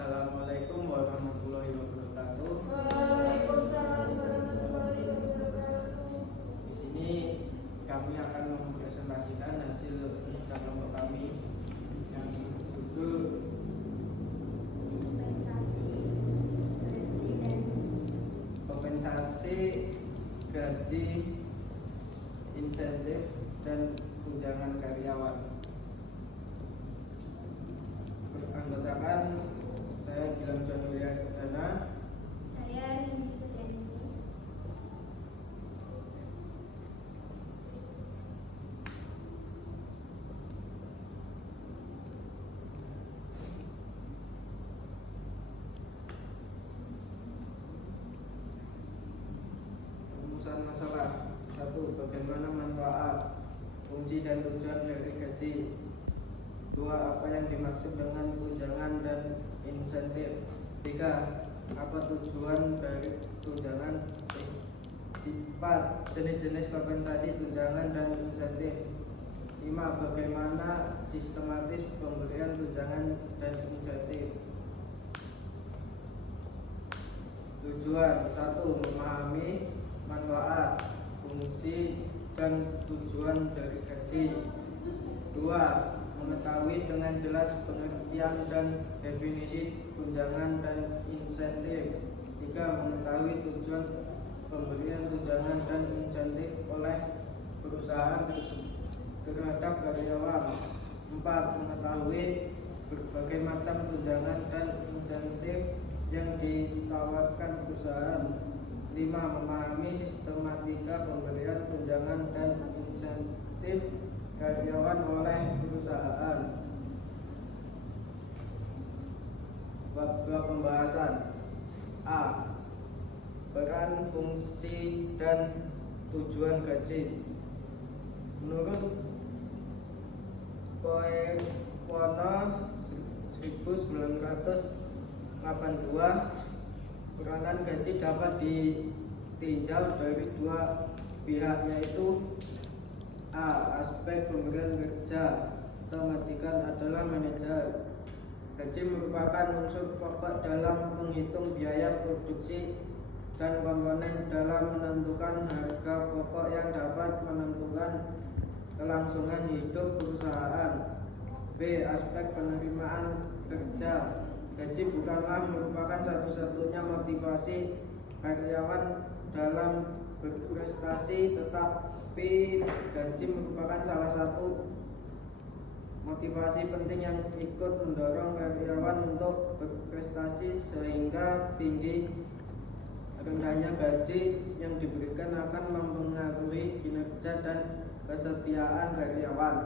Assalamualaikum warahmatullahi wabarakatuh. Waalaikumsalam warahmatullahi wabarakatuh. Di sini kami akan mempresentasikan hasil kerja kelompok kami yang berjudul kompensasi gaji, insentif, dan tunjangan karyawan. Beranggotakan saya Gilang John Wiryadana, Saya Rini Sudianisi. rumusan masalah. 1. Bagaimana manfaat, fungsi, dan tujuan dari gaji. 2. Apa yang dimaksud dengan tunjangan dan insentif. 3. Apa tujuan dari tunjangan. 4. Jenis-jenis kompensasi, tunjangan, dan insentif. 5. Bagaimana sistematis pemberian tunjangan dan insentif. Tujuan. 1. Memahami manfaat, fungsi, dan tujuan dari gaji. 2. Mengetahui dengan jelas pengertian dan definisi tunjangan dan insentif. 3. Mengetahui tujuan pemberian tunjangan dan insentif oleh perusahaan terhadap karyawan. 4. Mengetahui berbagai macam tunjangan dan insentif yang ditawarkan perusahaan. 5. Memahami sistematika pemberian tunjangan dan insentif karyawan oleh perusahaan. Bab 2 pembahasan. A. Peran, fungsi, dan tujuan gaji. Menurut Poewono 1982, peranan gaji dapat ditinjau dari dua pihak, yaitu A. Aspek pemberian kerja atau majikan adalah manajer. Gaji merupakan unsur pokok dalam menghitung biaya produksi dan komponen dalam menentukan harga pokok yang dapat menentukan kelangsungan hidup perusahaan. B. Aspek penerimaan kerja. Gaji bukanlah merupakan satu-satunya motivasi karyawan dalam berprestasi, tetapi gaji merupakan salah satu motivasi penting yang ikut mendorong karyawan untuk berprestasi, sehingga tinggi rendahnya gaji yang diberikan akan mempengaruhi kinerja dan kesetiaan karyawan.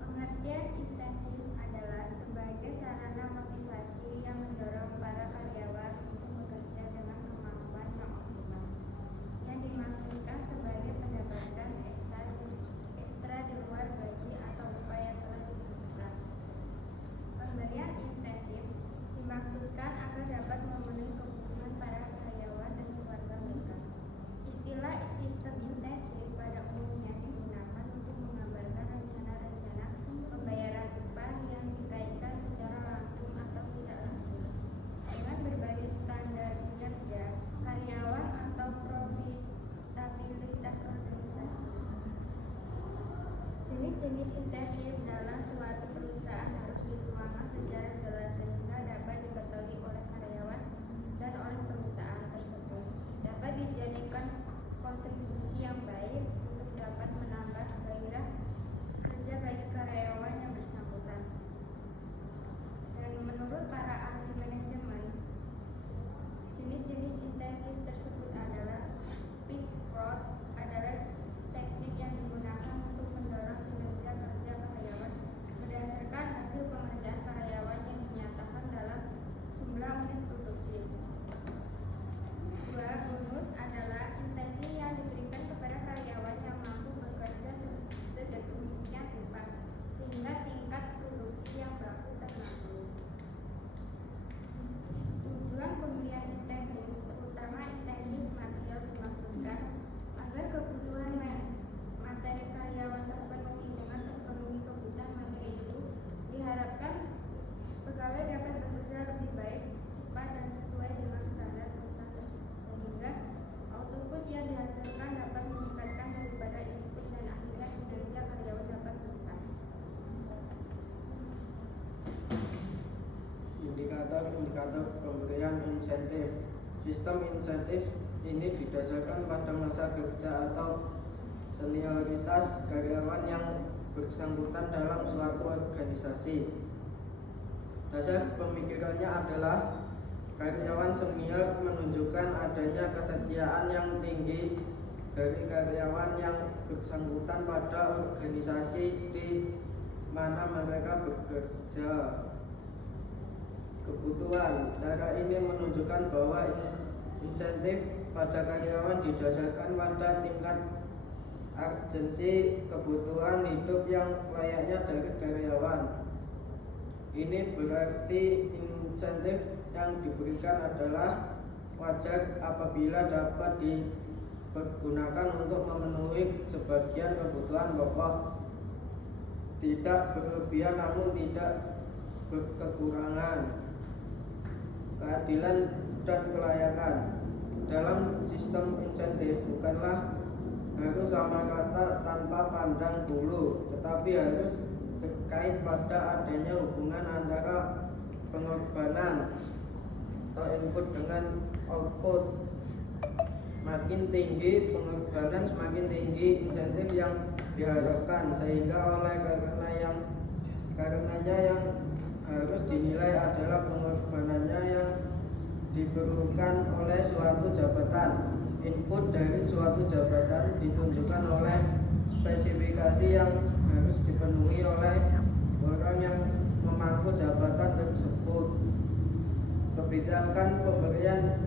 Pengertian intensif adalah sebagai sarana motivasi yang mendorong para karyawan untuk bekerja dengan kemampuan yang optimal, yang dimaksudkan sebagai pendapatan ekstra di luar gaji atau upah yang telah ditentukan. Pemberian intensif dimaksudkan agar dapat memenuhi kebutuhan para karyawan dan keluarga mereka. Istilah sistem intensif pada umumnya digunakan untuk menggambarkan rencana-rencana pembayaran upah yang dikaitkan secara langsung atau tidak langsung dengan berbagai standar kinerja karyawan atau profitabilitas organisasi. Jenis-jenis intensif dalam suatu perusahaan harus dituangkan secara jelas sehingga dapat diketahui oleh karyawan dan oleh perusahaan tersebut. Dapat dijadikan kontribusi yang baik untuk dapat menambah gairah kerja bagi karyawan yang bersangkutan. Dan menurut para ahli manajemen, jenis-jenis intensif tersebut adalah pitchfork adalah teknik yang digunakan untuk mendorong kinerja kerja karyawan berdasarkan hasil pengerjaan karyawan yang indikator pemberian insentif. Sistem insentif ini didasarkan pada masa kerja atau senioritas karyawan yang bersangkutan dalam suatu organisasi. Dasar pemikirannya adalah karyawan senior menunjukkan adanya kesetiaan yang tinggi dari karyawan yang bersangkutan pada organisasi di mana mereka bekerja. Kebutuhan. Cara ini menunjukkan bahwa insentif pada karyawan didasarkan pada tingkat urgensi kebutuhan hidup yang layaknya dari karyawan. Ini berarti insentif yang diberikan adalah wajar apabila dapat dipergunakan untuk memenuhi sebagian kebutuhan pokok, tidak berlebihan namun tidak berkekurangan. Keadilan dan kelayakan. Dalam sistem insentif bukanlah harus sama rata tanpa pandang bulu, tetapi harus terkait pada adanya hubungan antara pengorbanan atau input dengan output. Makin tinggi pengorbanan, semakin tinggi insentif yang diharapkan, sehingga karenanya yang harus dinilai adalah pengorbanannya yang diperlukan oleh suatu jabatan. Input dari suatu jabatan ditunjukkan oleh spesifikasi yang harus dipenuhi oleh orang yang memangku jabatan tersebut. Kebijakan pemberian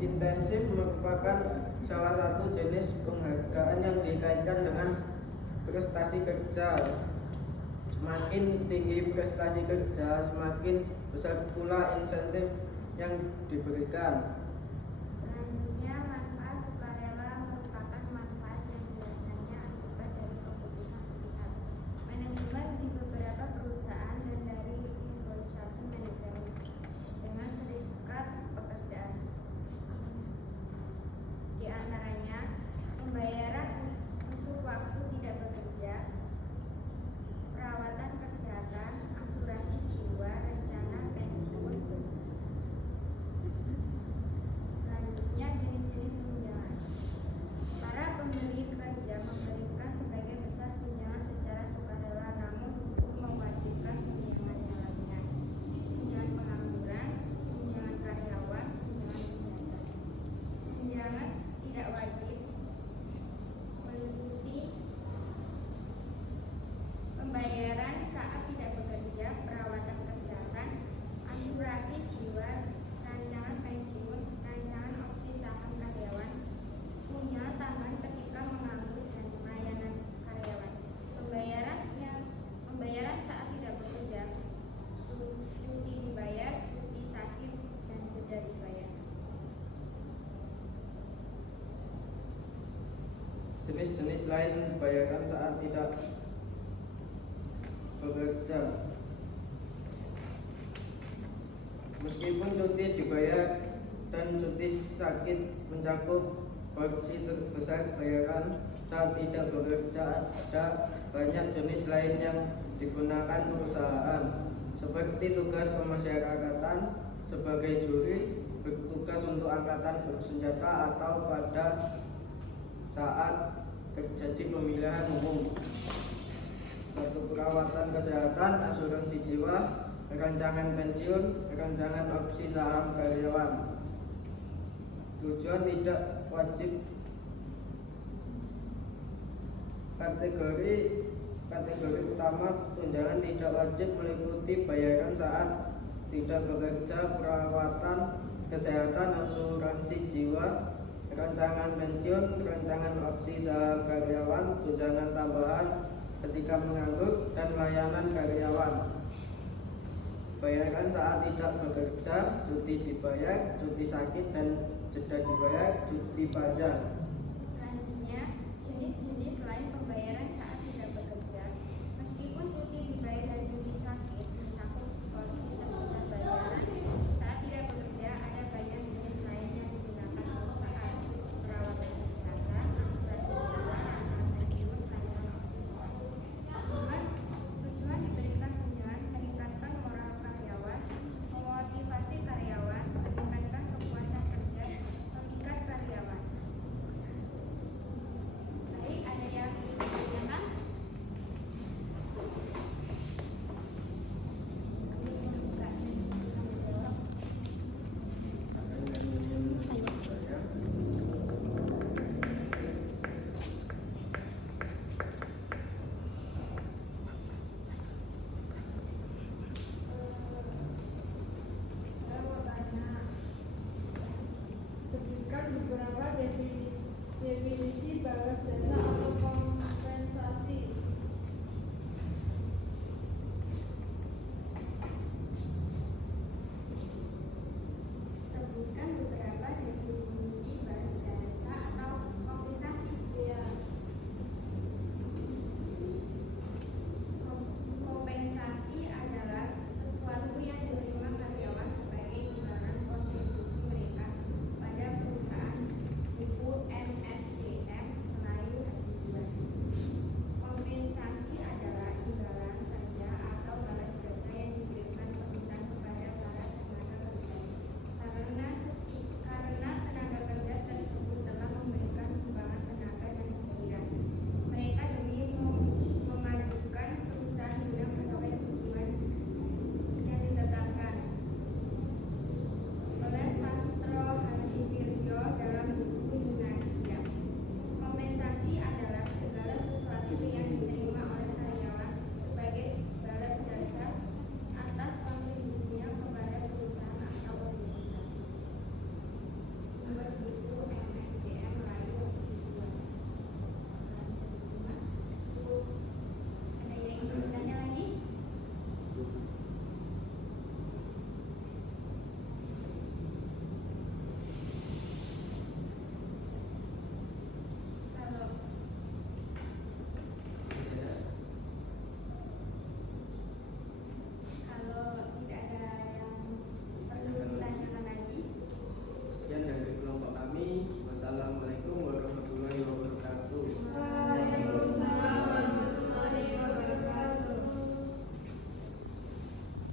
intensif merupakan salah satu jenis penghargaan yang dikaitkan dengan prestasi kerja. Semakin tinggi prestasi kerja, semakin besar pula insentif yang diberikan. Selanjutnya, manfaat sukarela merupakan manfaat yang biasanya akibat dari keputusan sepihak manajemen di beberapa perusahaan dan dari negosiasi manajemen dengan serikat pekerjaan. Di antaranya, pembayaran untuk waktu tidak bekerja, perawatan kesehatan, asuransi jiwa, rencana pensiun. Selanjutnya, jenis-jenis tunjangan. Para pemberi kerja memberikan sebagian besar tunjangan secara sukarela, namun hukum mewajibkan tunjangan yang lainnya: tunjangan pengangguran, tunjangan karyawan, tunjangan kesehatan. Tunjangan tidak wajib meliputi pembayaran saat tidak bekerja, perawatan kesehatan, asuransi jiwa, rancangan pensiun, rancangan opsi saham karyawan, tunjangan tambahan ketika menganggur dan pelayanan karyawan. Pembayaran saat tidak bekerja, cuti dibayar, cuti sakit, dan jeda dibayar. Jenis-jenis lain bayaran saat tidak bekerja. Meskipun cuti dibayar dan cuti sakit mencakup porsi terbesar bayaran saat tidak bekerja, ada banyak jenis lain yang digunakan perusahaan, seperti tugas pemasyarakatan sebagai juri, bertugas untuk angkatan bersenjata, atau pada saat terjadi pemilihan umum. Satu, perawatan kesehatan, asuransi jiwa, rancangan pensiun, rancangan opsi saham karyawan. Tujuan tidak wajib. Kategori utama tunjangan tidak wajib meliputi bayaran saat tidak bekerja, perawatan kesehatan, asuransi jiwa, rancangan pensiun, rancangan opsi saham karyawan, tunjangan tambahan ketika menganggur, dan layanan karyawan. Bayaran saat tidak bekerja, cuti dibayar, cuti sakit dan jeda dibayar, cuti pajak. Selanjutnya, jenis-jenis lain pembayaran saat tidak bekerja. Meskipun cuti dibayar dan cuti sakit mencakup porsi terbesar bayaran saat tidak bekerja, ada banyak jenis lain yang digunakan perusahaan: perawatan kesehatan, asuransi jiwa, rancangan pensiun, rancangan opsi saham. Tujuan diberikan tunjangan meningkatkan moral karyawan beberapa definisi balas jasa atau